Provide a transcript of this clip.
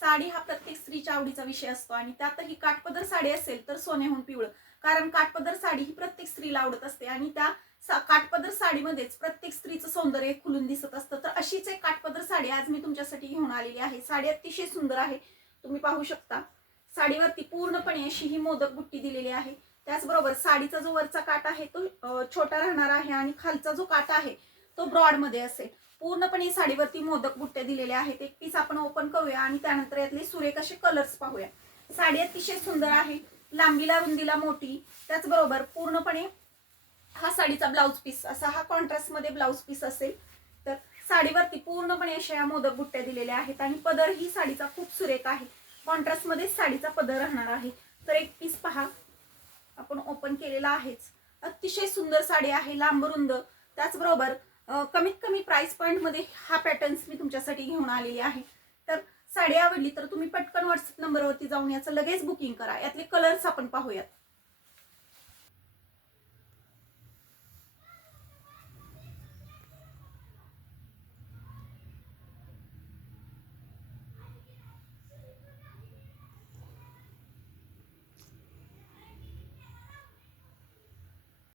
साडी हा प्रत्येक स्त्रीच्या आवडीचा विषय असतो आणि त्यातही काठपदर साडी असेल तर सोन्याहून पिवळं. कारण काठपदर साडी ही प्रत्येक स्त्रीला आवडत असते आणि त्या काठपदर साडीमध्येच प्रत्येक स्त्रीचं सौंदर्य खुलून दिसत असतं. तर अशीच एक काठपदर साडी आज मी तुमच्यासाठी घेऊन आलेली आहे. साडी अतिशय सुंदर आहे, तुम्ही पाहू शकता. साडीवरती पूर्णपणे अशी ही मोदक बुट्टी दिलेली आहे. त्याचबरोबर साडीचा जो वरचा काठ आहे तो छोटा राहणार आहे आणि खालचा जो काठ आहे तो ब्रॉड मध्ये असेल. पूर्णपणे साडीवरती मोदक बुट्ट्या दिलेल्या आहेत. एक पीस आपण ओपन करूया आणि त्यानंतर यातले सुरेख असे कलर्स पाहूया. साडी अतिशय सुंदर आहे, लांबीला रुंदीला मोठी. त्याचबरोबर पूर्णपणे हा साडीचा ब्लाउज पीस असा हा कॉन्ट्रास्ट मध्ये ब्लाउज पीस असेल. तर साडीवरती पूर्णपणे अशा या मोदक बुट्ट्या दिलेल्या आहेत आणि पदर ही साडीचा खूप सुरेख आहे. कॉन्ट्रास्ट मध्ये साडीचा पदर राहणार आहे. तर एक पीस पहा, आपण ओपन केलेला आहेच. अतिशय सुंदर साडी आहे, लांब रुंद. त्याचबरोबर कमीत कमी प्राइस पॉइंट मध्ये हा पॅटर्न्स मी तुमच्यासाठी घेऊन आलेली आहे. तर साडी आवडली तर तुम्ही पटकन व्हॉट्सअप नंबरवरती जाऊन याचं लगेच बुकिंग करा. यातले कलर्स आपण पाहूयात.